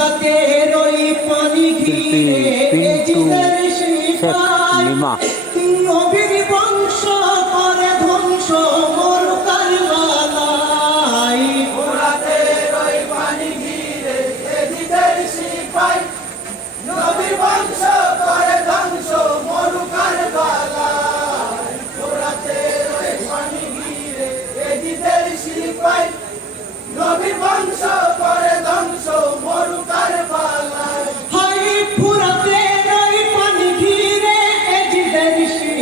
রাতের ওই পানি ঘিরে জিদার সেই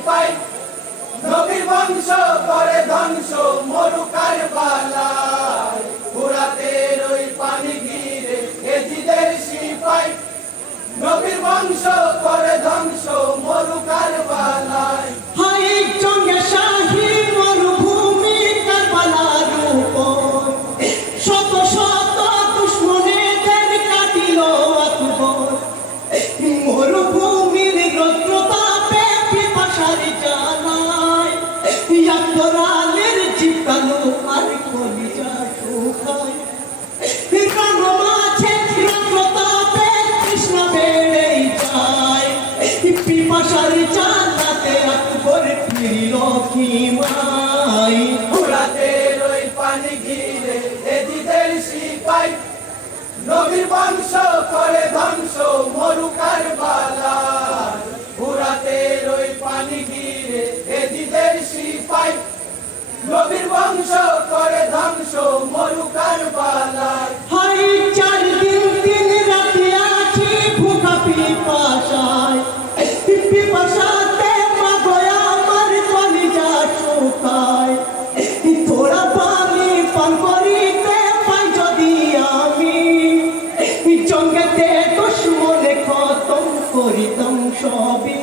সিপাই নবী বংশ করে ধ্বংস মরুকার বালাই পুরাতের ওই পানি ঘিরে এজিদের সিপাই। নবীর বংশ করে ধ্বংস মরুকার বালাই করিতাম সবই।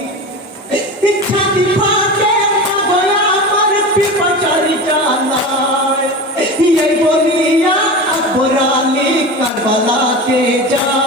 ছাতি ফাটে মাগয়া আমার পিপাসার জ্বালায় এই বলিয়া যায়।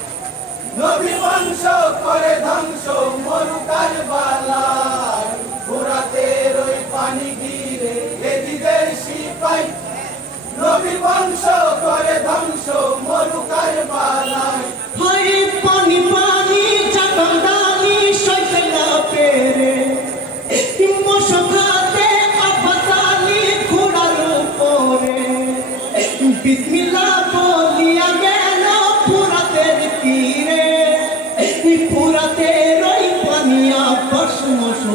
নবী বংশ করে ধ্বংস মরুকার বালাই পুরাতের ওই পানি ঘিরে এজিদের সিপাই। নবী বংশ করে ধ্বংস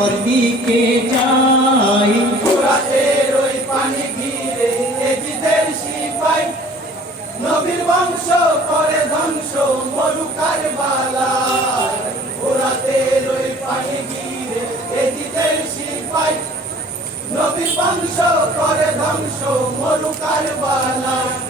সক্ষীবার দিকে যাই ঘোড়াদের ওই পানি ঘিরে এজিদের সিপাই। নবীর বংশ করে ধ্বংস, মরুকার বালাই ঘোড়াদের ওই পানি ঘিরে এজিদের সিপাই। নবীর বংশ করে ধ্বংস, মরুকার বালাই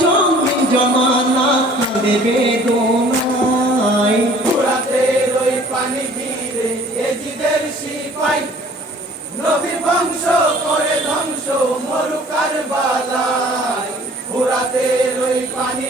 জমি জমানা কাঁদে বেদনাই পুরাতে রই পানি ঘিরে এজিদের সিপাই। নবী বংশ করে ধ্বংস মরুকার বালাই পুরাতে রই পানি